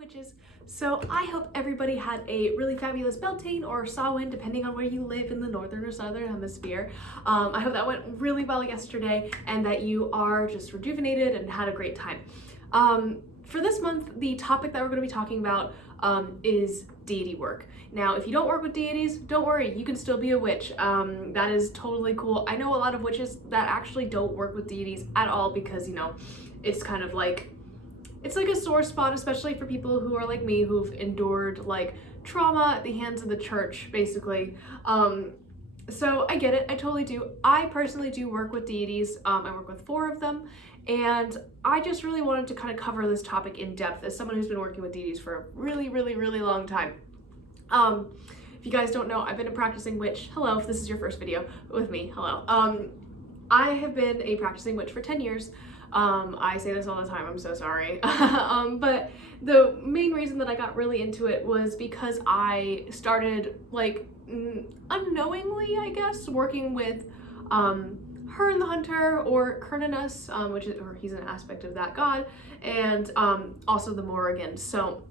witches. So I hope everybody had a really fabulous Beltane or Samhain, depending on where you live in the northern or southern hemisphere. I hope that went really well yesterday and that you are just rejuvenated and had a great time. For this month, the topic that we're going to be talking about is deity work. Now, if you don't work with deities, don't worry, you can still be a witch. That is totally cool. I know a lot of witches that actually don't work with deities at all because, you know, it's kind of like, it's like a sore spot, especially for people who are like me, who've endured like trauma at the hands of the church, basically. So I get it, I totally do. I personally do work with deities. I work with 4 of them, and I just really wanted to kind of cover this topic in depth as someone who's been working with deities for a really long time. If you guys don't know, I've been a practicing witch. Hello, if this is your first video with me, hello. I have been a practicing witch for 10 years. I say this all the time, I'm so sorry. But the main reason that I got really into it was because I started, like, unknowingly, I guess, working with Hearn the Hunter, or Cernunnos, or he's an aspect of that god, and also the Morrigan. So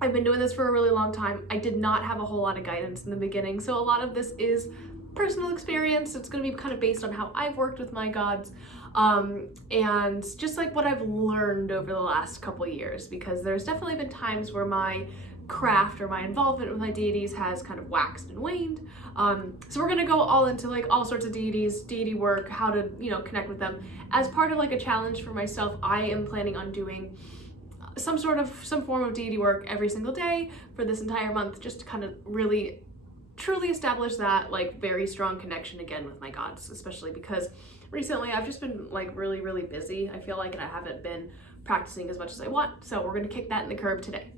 I've been doing this for a really long time. I did not have a whole lot of guidance in the beginning, so a lot of this is personal experience. It's going to be kind of based on how I've worked with my gods, and just like what I've learned over the last couple years, because there's definitely been times where my craft or my involvement with my deities has kind of waxed and waned. So we're going to go all into like all sorts of deities, deity work, how to, you know, connect with them. As part of like a challenge for myself, I am planning on doing some form of deity work every single day for this entire month, just to kind of really truly establish that like very strong connection again with my gods, especially because recently I've just been like really busy, I feel like, and I haven't been practicing as much as I want. So we're gonna kick that in the curb today.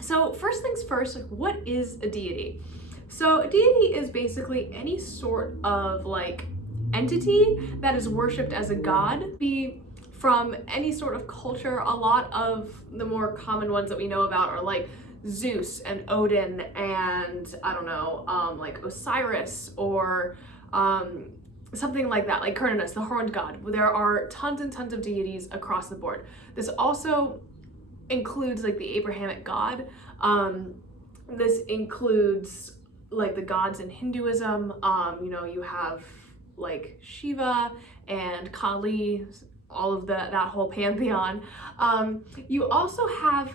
So first things first, like, what is a deity? So a deity is basically any sort of like entity that is worshipped as a god. Be from any sort of culture. A lot of the more common ones that we know about are like Zeus and Odin and I don't know, like Osiris or something like that, like Cernunnos, the horned god. There are tons and tons of deities across the board. This also includes like the Abrahamic god. This includes like the gods in Hinduism. You know, you have like Shiva and Kali, all of that whole pantheon. You also have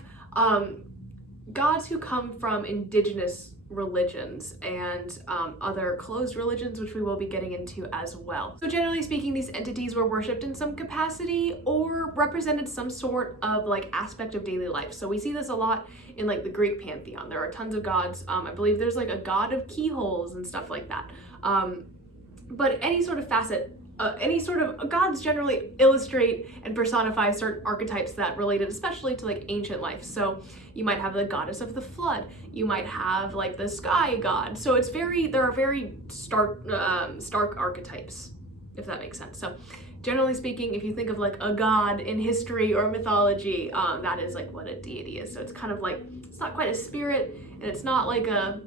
gods who come from indigenous religions and other closed religions, which we will be getting into as well. So generally speaking, these entities were worshipped in some capacity or represented some sort of like aspect of daily life. So we see this a lot in like the Greek pantheon. There are tons of gods. I believe there's like a god of keyholes and stuff like that. But any sort of facet, any sort of gods generally illustrate and personify certain archetypes that related especially to like ancient life. So you might have the goddess of the flood, you might have like the sky god. So it's there are very stark archetypes, if that makes sense. So generally speaking, if you think of like a god in history or mythology, that is like what a deity is. So it's kind of like, it's not quite a spirit, and it's not like a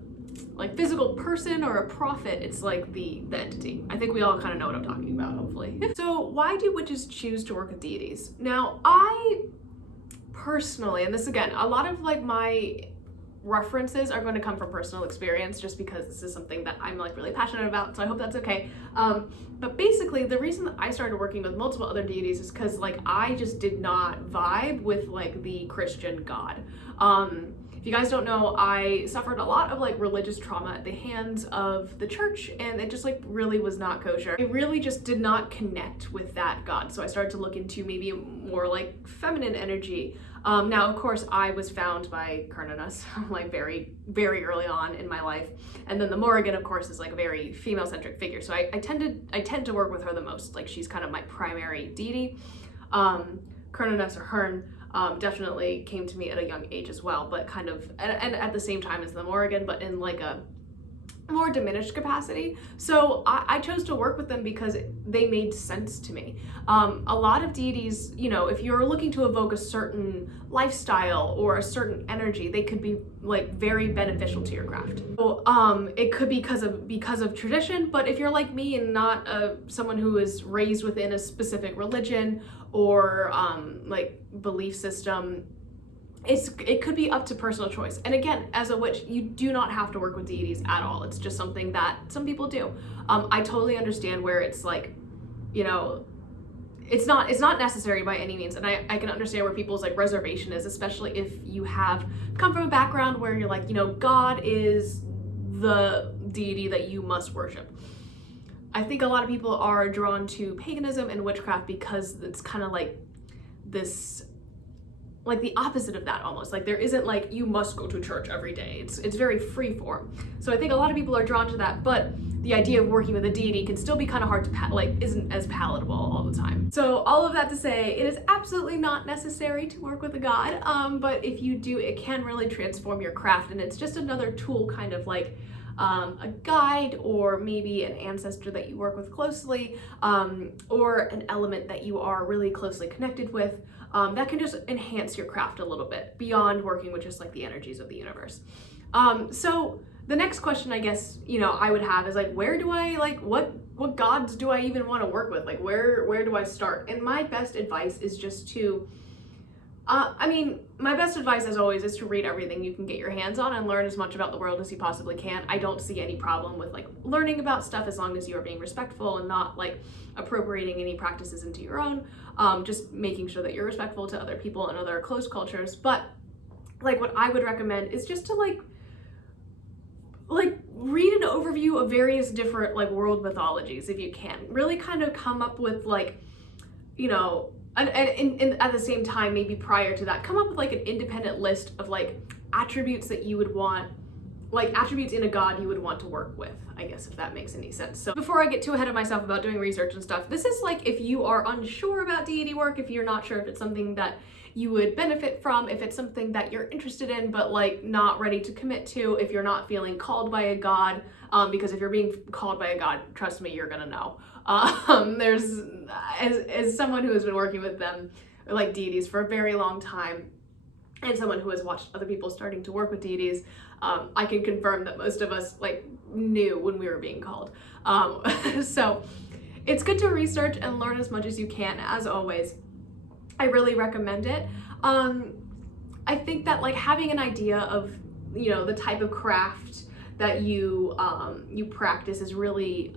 physical person or a prophet. It's like the entity. I think we all kind of know what I'm talking about, hopefully. So why do witches choose to work with deities? Now, I personally, and this again, a lot of like my references are going to come from personal experience, just because this is something that I'm like really passionate about, so I hope that's okay. But basically the reason that I started working with multiple other deities is because like I just did not vibe with like the Christian God. If you guys don't know, I suffered a lot of like religious trauma at the hands of the church, and it just like really was not kosher. I really just did not connect with that God. So I started to look into maybe more like feminine energy. Now, of course, I was found by Cernunnos like very early on in my life. And then the Morrigan, of course, is like a very female-centric figure. So I tend to work with her the most. Like, she's kind of my primary deity. Cernunnos, or Hearn, definitely came to me at a young age as well, but kind of, and at the same time as the Morrigan, but in like a more diminished capacity. So I chose to work with them because they made sense to me. A lot of deities, you know, if you're looking to evoke a certain lifestyle or a certain energy, they could be like very beneficial to your craft. So it could be because of tradition, but if you're like me and not someone who is raised within a specific religion or like belief system, it could be up to personal choice. And again, as a witch, you do not have to work with deities at all. It's just something that some people do. I totally understand where it's like, you know, it's not necessary by any means, and I can understand where people's like reservation is, especially if you have come from a background where you're like, you know, God is the deity that you must worship. I think a lot of people are drawn to paganism and witchcraft because it's kind of like this, like the opposite of that almost. Like there isn't like you must go to church every day. It's very free form. So I think a lot of people are drawn to that, but the idea of working with a deity can still be kind of hard to isn't as palatable all the time. So all of that to say, it is absolutely not necessary to work with a god, but if you do, it can really transform your craft, and it's just another tool, kind of like a guide, or maybe an ancestor that you work with closely, or an element that you are really closely connected with, that can just enhance your craft a little bit beyond working with just like the energies of the universe. So the next question, I guess, you know, I would have is like, where do I, like, what gods do I even want to work with? Like, where do I start? And my best advice is just to, my best advice as always is to read everything you can get your hands on and learn as much about the world as you possibly can. I don't see any problem with like learning about stuff as long as you are being respectful and not like appropriating any practices into your own, just making sure that you're respectful to other people and other close cultures. But like what I would recommend is just to like read an overview of various different like world mythologies if you can. Really kind of come up with like, you know, and at the same time, maybe prior to that, come up with like an independent list of like attributes that you would want, like attributes in a god you would want to work with, I guess, if that makes any sense. So before I get too ahead of myself about doing research and stuff, this is like if you are unsure about deity work, if you're not sure if it's something that you would benefit from, if it's something that you're interested in but like not ready to commit to, if you're not feeling called by a god, because if you're being called by a god, trust me, you're gonna know. There's, as someone who has been working with them, like deities, for a very long time, and someone who has watched other people starting to work with deities, I can confirm that most of us like knew when we were being called. So it's good to research and learn as much as you can, as always. I really recommend it. I think that like having an idea of, you know, the type of craft that you practice is really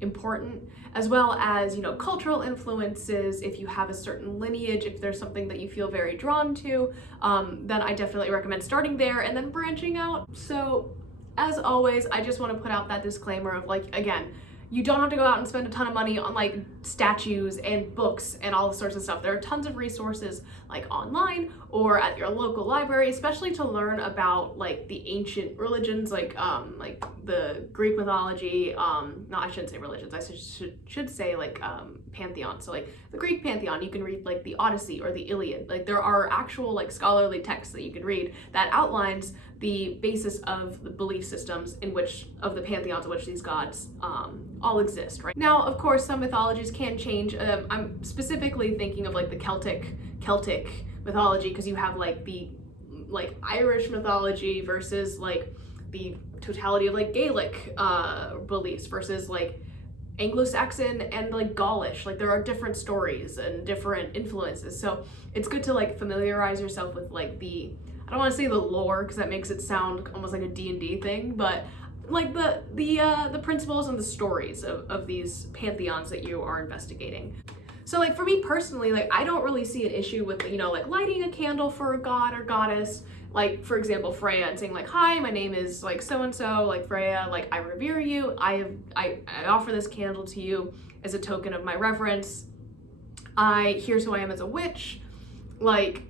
important, as well as, you know, cultural influences. If you have a certain lineage, if there's something that you feel very drawn to, then I definitely recommend starting there and then branching out. So as always, I just want to put out that disclaimer of like, again, you don't have to go out and spend a ton of money on like statues and books and all sorts of stuff. There are tons of resources like online or at your local library, especially to learn about like the ancient religions, like the Greek mythology. No, I shouldn't say religions. I should say like pantheon. So like the Greek pantheon, you can read like the Odyssey or the Iliad. Like there are actual like scholarly texts that you can read that outlines the basis of the belief systems in which, of the pantheons in which these gods all exist, right? Now, of course, some mythologies can change. I'm specifically thinking of like the Celtic mythology, because you have like the like Irish mythology versus like the totality of like Gaelic beliefs versus like Anglo-Saxon and like Gaulish. Like there are different stories and different influences. So it's good to like familiarize yourself with like the, I don't want to say the lore because that makes it sound almost like a D&D thing, but like the principles and the stories of these pantheons that you are investigating. So like for me personally, like I don't really see an issue with, you know, like lighting a candle for a god or goddess, like for example Freya, and saying like, hi, my name is like so-and-so, like Freya, like I revere you, I offer this candle to you as a token of my reverence. Here's who I am as a witch, like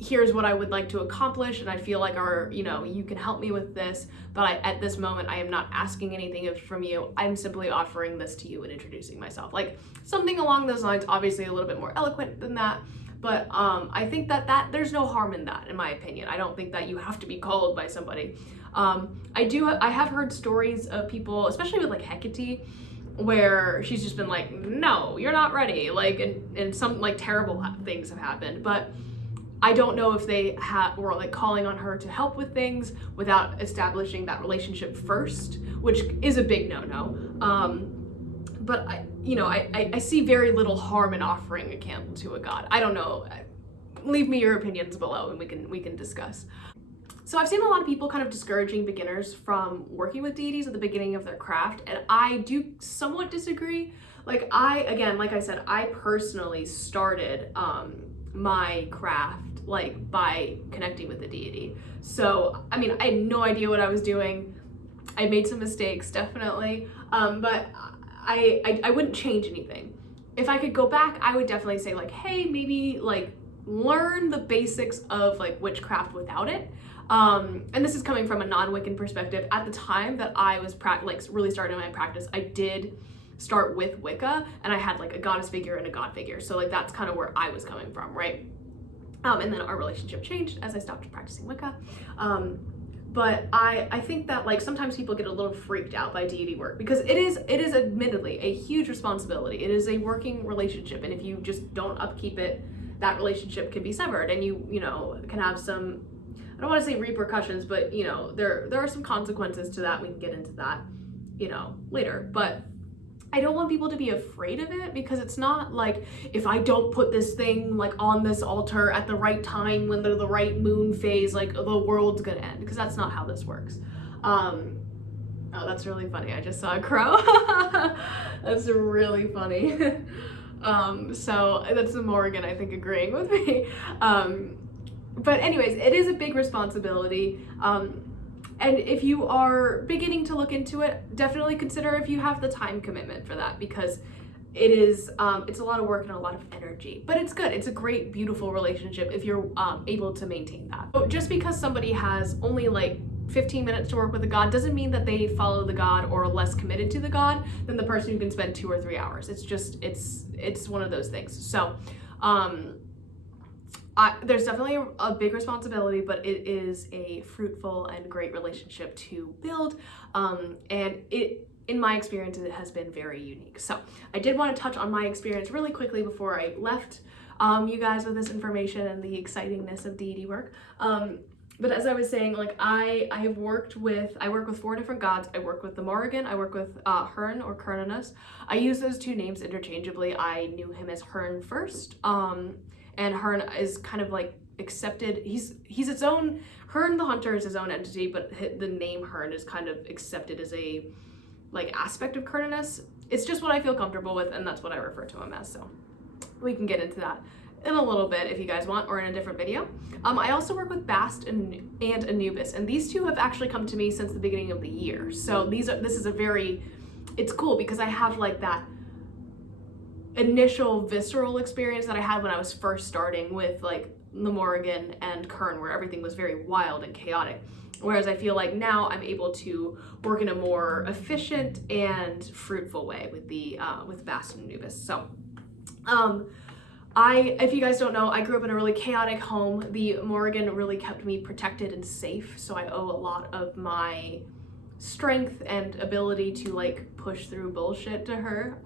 here's what I would like to accomplish, and I feel like you can help me with this, but at this moment I am not asking anything from you. I'm simply offering this to you and introducing myself. Like something along those lines, obviously a little bit more eloquent than that, but I think that there's no harm in that, in my opinion. I don't think that you have to be called by somebody. I have heard stories of people, especially with like Hecate, where she's just been like, no, you're not ready, like, and some like terrible things have happened, but I don't know if they were like calling on her to help with things without establishing that relationship first, which is a big no-no. But I see very little harm in offering a candle to a god. I don't know. leave me your opinions below and we can discuss. So I've seen a lot of people kind of discouraging beginners from working with deities at the beginning of their craft, and I do somewhat disagree. Like like I said, I personally started my craft like by connecting with the deity. So, I mean, I had no idea what I was doing. I made some mistakes, definitely, but I wouldn't change anything. If I could go back, I would definitely say like, hey, maybe like learn the basics of like witchcraft without it. And this is coming from a non-Wiccan perspective. At the time that I was really starting my practice, I did start with Wicca, and I had like a goddess figure and a god figure. So like that's kind of where I was coming from, right? And then our relationship changed as I stopped practicing Wicca. But I think that like sometimes people get a little freaked out by deity work because it is admittedly a huge responsibility. It is a working relationship, and if you just don't upkeep it, that relationship can be severed, and you know, can have some, I don't want to say repercussions, but you know, there are some consequences to that. We can get into that, you know, later. But I don't want people to be afraid of it, because it's not like if I don't put this thing like on this altar at the right time when they're the right moon phase, like the world's gonna end, because that's not how this works. Oh, that's really funny. I just saw a crow. That's really funny. So that's the Morgan, I think, agreeing with me. But anyways, it is a big responsibility. And if you are beginning to look into it, definitely consider if you have the time commitment for that, because it is, it's a lot of work and a lot of energy, but it's good. It's a great, beautiful relationship if you're able to maintain that. So just because somebody has only like 15 minutes to work with a god doesn't mean that they follow the god or are less committed to the god than the person who can spend 2 or 3 hours. It's just, it's one of those things. So, there's definitely a big responsibility, but it is a fruitful and great relationship to build. And in my experience, it has been very unique. So I did want to touch on my experience really quickly before I left you guys with this information and the excitingness of deity work. But as I was saying, like I work with 4 different gods. I work with the Morrigan, I work with Hearn or Cernunnos. I use those 2 names interchangeably. I knew him as Hearn first. And Hearn is kind of like accepted. He's its own, Hearn the Hunter is his own entity, but the name Hearn is kind of accepted as a like aspect of Cernunnos. It's just what I feel comfortable with, and that's what I refer to him as. So we can get into that in a little bit if you guys want, or in a different video. I also work with Bast and Anubis, and these 2 have actually come to me since the beginning of the year. So this is a very, it's cool because I have like that initial visceral experience that I had when I was first starting with like the Morrigan and Kern, where everything was very wild and chaotic. Whereas I feel like now I'm able to work in a more efficient and fruitful way with the with Bast and Anubis. So if you guys don't know, I grew up in a really chaotic home. The Morrigan really kept me protected and safe, so I owe a lot of my strength and ability to like push through bullshit to her.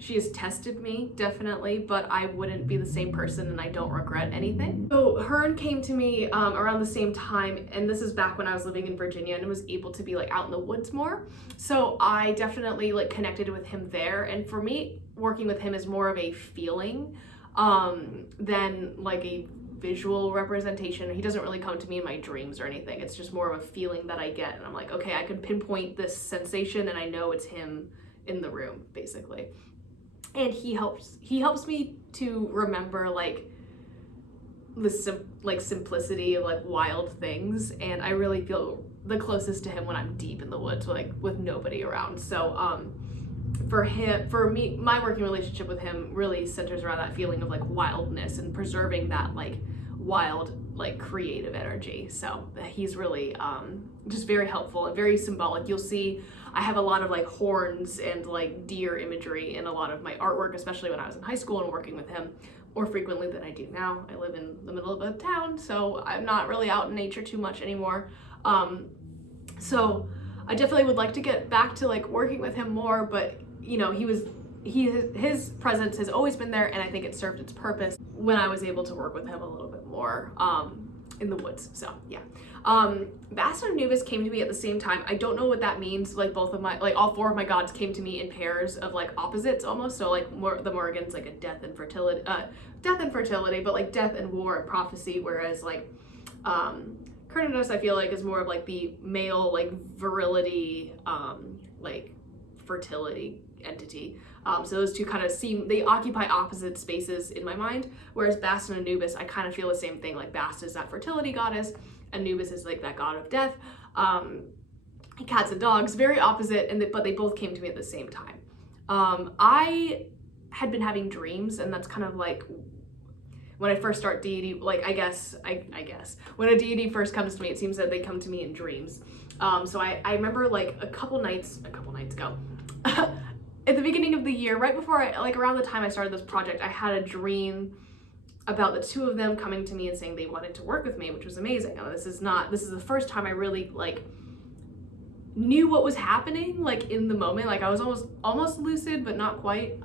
She has tested me, definitely, but I wouldn't be the same person, and I don't regret anything. So Hearn came to me around the same time, and this is back when I was living in Virginia and was able to be like out in the woods more. So I definitely like connected with him there, and for me, working with him is more of a feeling than like a visual representation. He doesn't really come to me in my dreams or anything. It's just more of a feeling that I get, and I'm like, okay, I can pinpoint this sensation, and I know it's him in the room, basically. And he helps me to remember like the simplicity of like wild things, and I really feel the closest to him when I'm deep in the woods, like with nobody around. So for me, my working relationship with him really centers around that feeling of like wildness and preserving that like wild, like creative energy. So he's really just very helpful and very symbolic. You'll see I have a lot of like horns and like deer imagery in a lot of my artwork, especially when I was in high school and working with him more frequently than I do now. I live in the middle of a town, so I'm not really out in nature too much anymore. So I definitely would like to get back to like working with him more, but you know, his presence has always been there, and I think it served its purpose when I was able to work with him a little bit more. in the woods. So yeah. Bastet and Anubis came to me at the same time. I don't know what that means. Like both of my, like all four of my gods came to me in pairs of like opposites almost. So like the Morrigan's like a death and fertility, but like death and war and prophecy. Whereas like Cernunnos, I feel like is more of like the male, like virility, like fertility entity. So those two kind of they occupy opposite spaces in my mind. Whereas Bastet and Anubis, I kind of feel the same thing. Like Bastet is that fertility goddess, Anubis is like that god of death. Cats and dogs, very opposite, but they both came to me at the same time. I had been having dreams, and that's kind of like when I first start deity, like I guess when a deity first comes to me, it seems that they come to me in dreams. So I remember like a couple nights ago, at the beginning of the year, right before around the time I started this project, I had a dream about the two of them coming to me and saying they wanted to work with me, which was amazing. This is the first time I really like knew what was happening like in the moment. Like I was almost lucid, but not quite.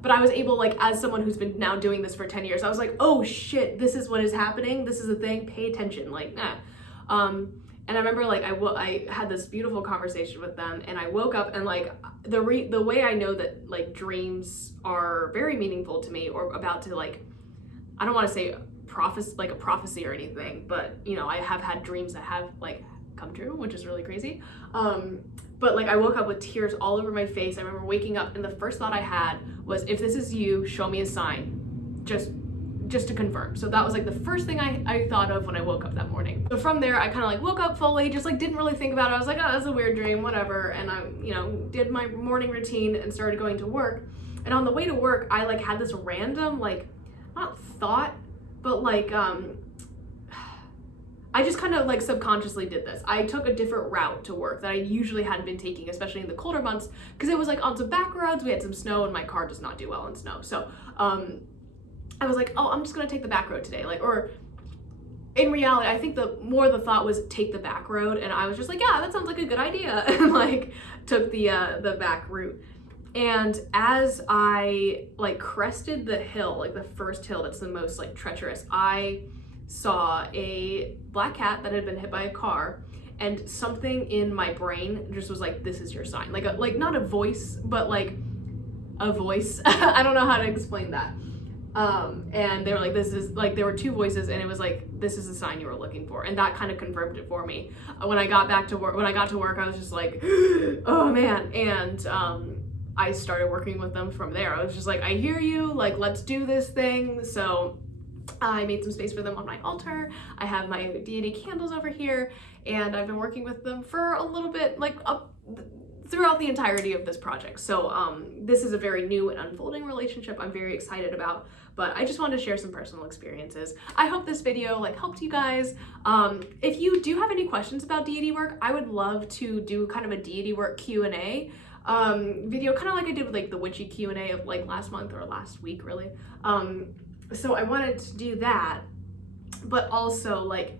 But I was able, like, as someone who's been now doing this for 10 years, I was like, oh shit, this is what is happening. This is a thing, pay attention, like, nah. And I remember like I had this beautiful conversation with them, and I woke up and like the way I know that like dreams are very meaningful to me, or about to like, I don't want to say a prophecy or anything, but you know, I have had dreams that have like come true, which is really crazy. But like I woke up with tears all over my face. I remember waking up and the first thought I had was, if this is you, show me a sign, just to confirm. So that was like the first thing I thought of when I woke up that morning. So from there, I kind of like woke up fully, just like didn't really think about it. I was like, oh, that's a weird dream, whatever. And I, you know, did my morning routine and started going to work. And on the way to work, I like had this random, like, not thought, but like, I just kind of like subconsciously did this. I took a different route to work that I usually hadn't been taking, especially in the colder months, because it was like on some back roads, we had some snow, and my car does not do well in snow. So I was like, oh, I'm just gonna take the back road today. Like, or in reality, I think the thought was take the back road, and I was just like, yeah, that sounds like a good idea, and like took the back route. And as I like crested the hill, like the first hill that's the most like treacherous, I saw a black cat that had been hit by a car, and something in my brain just was like, this is your sign. Like not a voice, but like a voice. I don't know how to explain that. And they were like, this is like, there were two voices, and it was like, this is the sign you were looking for. And that kind of confirmed it for me. When I got to work, I was just like, oh man. And I started working with them from there. I was just like, I hear you, like, let's do this thing. So I made some space for them on my altar. I have my deity candles over here, and I've been working with them for a little bit, like throughout the entirety of this project. So this is a very new and unfolding relationship I'm very excited about, but I just wanted to share some personal experiences. I hope this video like helped you guys. If you do have any questions about deity work, I would love to do kind of a deity work Q&A video, kind of like I did with like the witchy Q&A of like last month or last week, really. So I wanted to do that, but also like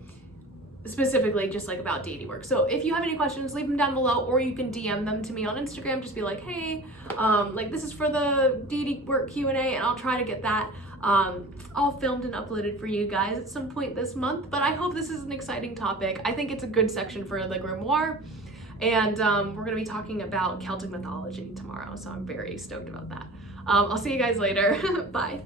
specifically just like about deity work. So if you have any questions, leave them down below, or you can DM them to me on Instagram. Just be like, hey, like this is for the deity work Q&A, and I'll try to get that all filmed and uploaded for you guys at some point this month. But I hope this is an exciting topic. I think it's a good section for the grimoire, and we're gonna be talking about Celtic mythology tomorrow, so I'm very stoked about that. I'll see you guys later. Bye.